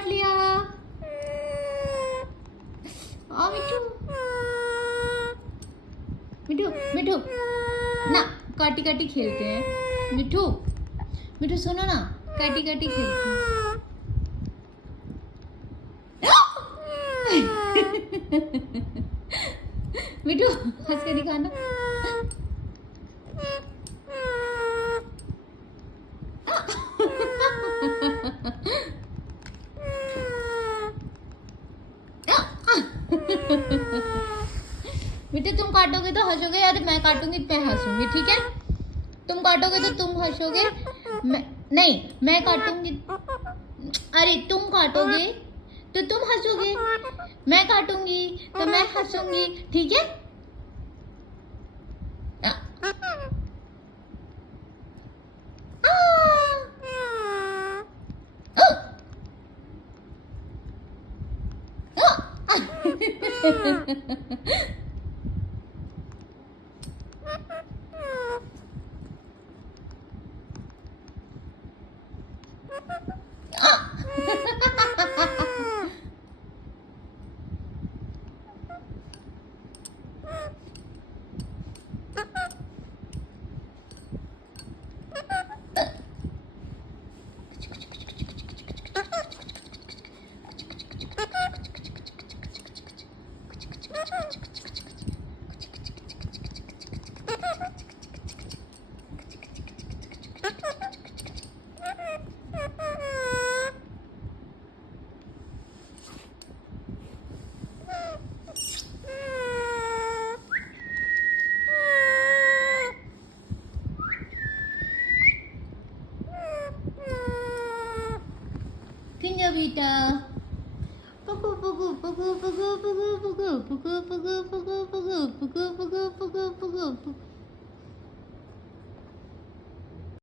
काट लिया। आ मिठू मिठू मिठू ना, काटी काटी खेलते हैं। मिठू मिठू सुनो ना, काटी काटी खेलते हैं। मिठू हंस के दिखाना। बेटे तुम काटोगे तो हंसोगे, यार मैं काटूंगी तो मैं हंसूंगी, ठीक है? तुम काटोगे तो तुम हंसोगे, नहीं मैं काटूंगी। अरे तुम काटोगे तो तुम हंसोगे, मैं काटूंगी तो मैं हंसूंगी, ठीक है? Tinggal Vita. Pugu pugu pugu pugu pugu pugu pugu pugu pugu pugu pugu pugu pugu pugu pugu.